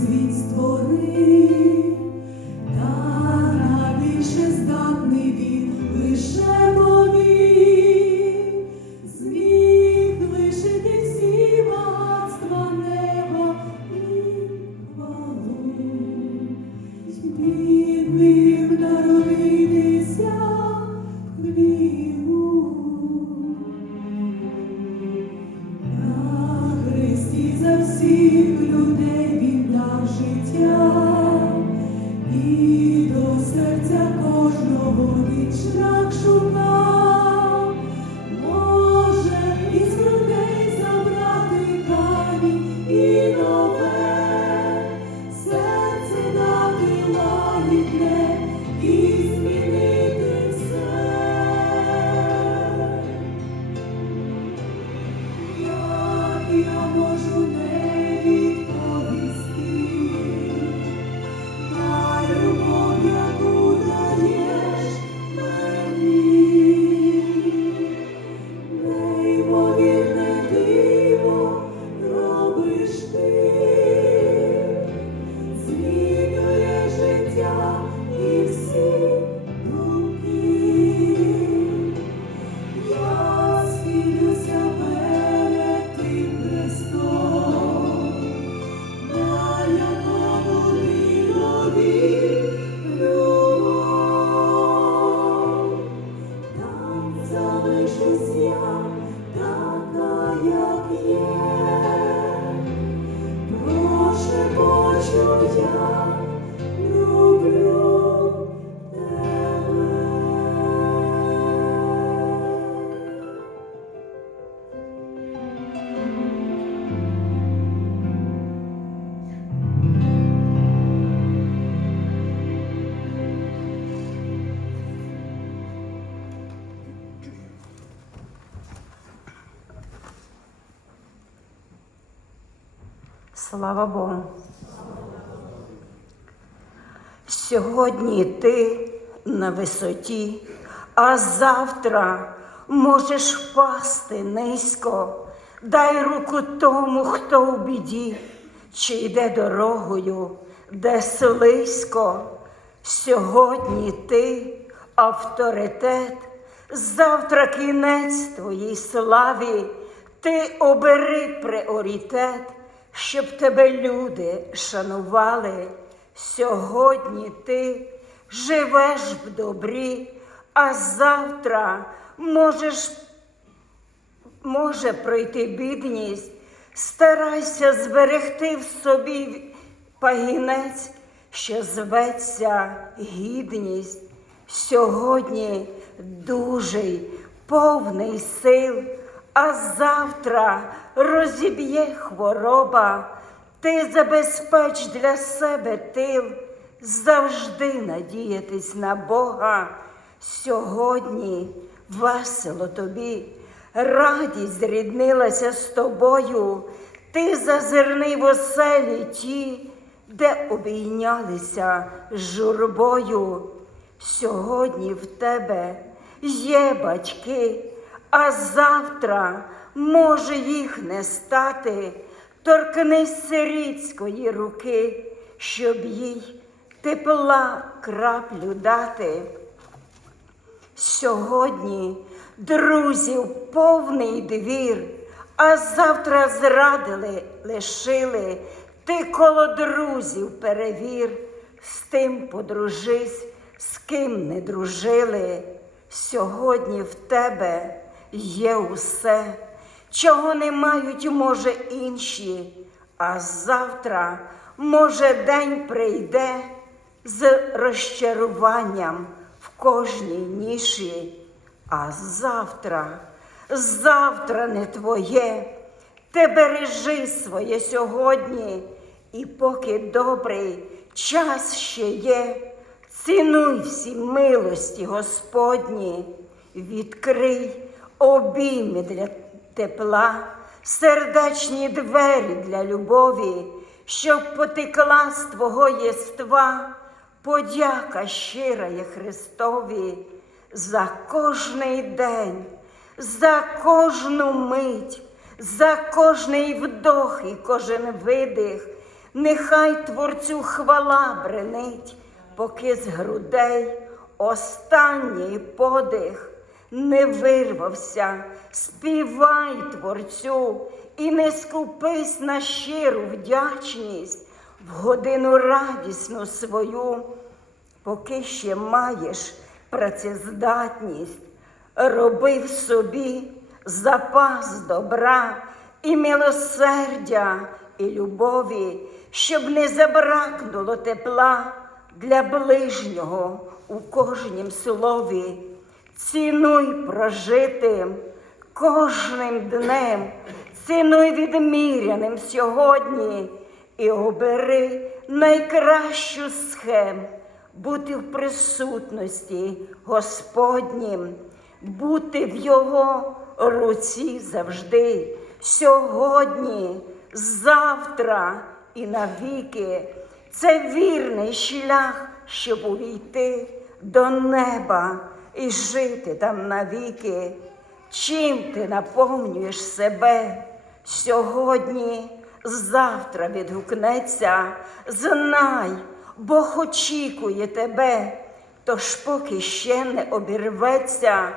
коли Be Слава Богу. Сьогодні ти на висоті, а завтра можеш впасти низько. Дай руку тому, хто в біді, чи йде дорогою, де слизько. Сьогодні ти авторитет, завтра кінець твоїй славі. Ти обери пріоритет, щоб тебе люди шанували. Сьогодні ти живеш в добрі, а завтра можеш може пройти бідність, старайся зберегти в собі пагінець, що зветься гідність. Сьогодні дужий, повний сил, а завтра розіб'є хвороба. Ти забезпеч для себе тил, завжди надіятись на Бога. Сьогодні весело тобі, радість зріднилася з тобою. Ти зазирни в оселі ті, де обійнялися журбою. Сьогодні в тебе є батьки, а завтра може їх не стати. Торкнись сирітської руки, щоб їй тепла краплю дати. Сьогодні друзів повний двір, а завтра зрадили, лишили. Ти коло друзів перевір, з тим подружись, з ким не дружили. Сьогодні в тебе є усе, чого не мають, може, інші, а завтра, може, день прийде з розчаруванням в кожній ніші, а завтра, завтра не твоє. Ти бережи своє сьогодні, і поки добрий час ще є, цінуй всі милості Господні, відкрий обійми для тепла, сердечні двері для любові, щоб потекла з Твого єства, подяка щира є Христові за кожний день, за кожну мить, за кожний вдох і кожен видих. Нехай Творцю хвала бренить, поки з грудей останній подих не вирвався, співай Творцю і не скупись на щиру вдячність в годину радісну свою, поки ще маєш працездатність, роби в собі запас добра і милосердя і любові, щоб не забракнуло тепла для ближнього у кожнім слові. Цінуй прожитим кожним днем, цінуй відміряним сьогодні і обери найкращу схем. Бути в присутності Господнім, бути в Його руці завжди, сьогодні, завтра і навіки. Це вірний шлях, щоб увійти до неба і жити там навіки. Чим ти наповнюєш себе? Сьогодні, завтра відгукнеться, знай, Бог очікує тебе, тож поки ще не обірветься.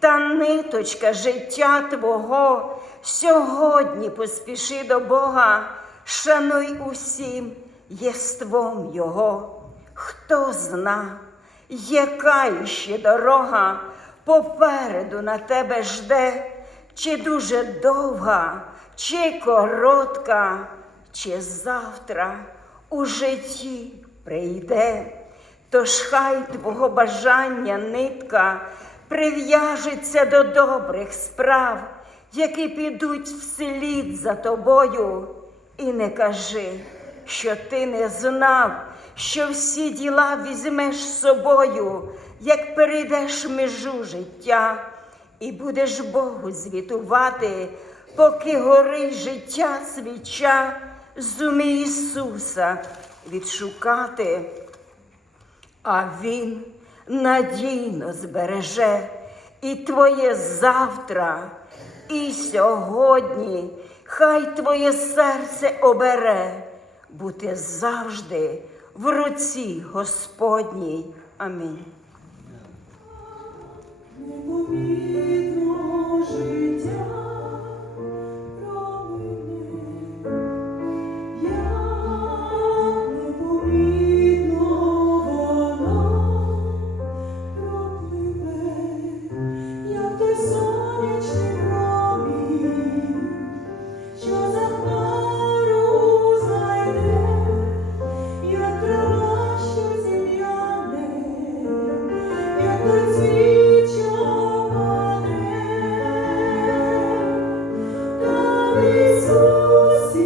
Та ниточка життя Твого, сьогодні поспіши до Бога, шануй усім єством Його, хто зна, яка іще дорога попереду на тебе жде, чи дуже довга, чи коротка, чи завтра у житті прийде. Тож хай твого бажання нитка прив'яжеться до добрих справ, які підуть вслід за тобою, і не кажи, що ти не знав, що всі діла візьмеш з собою, як перейдеш межу життя, і будеш Богу звітувати, поки горить життя свіча, зумій Ісуса відшукати. А Він надійно збереже і твоє завтра, і сьогодні, хай твоє серце обере бути завжди в руці Господній. Амінь. Непомітно життя Ісусі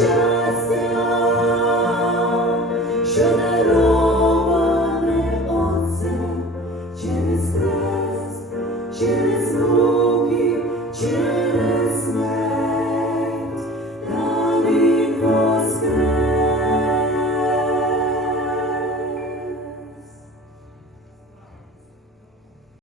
щастя, що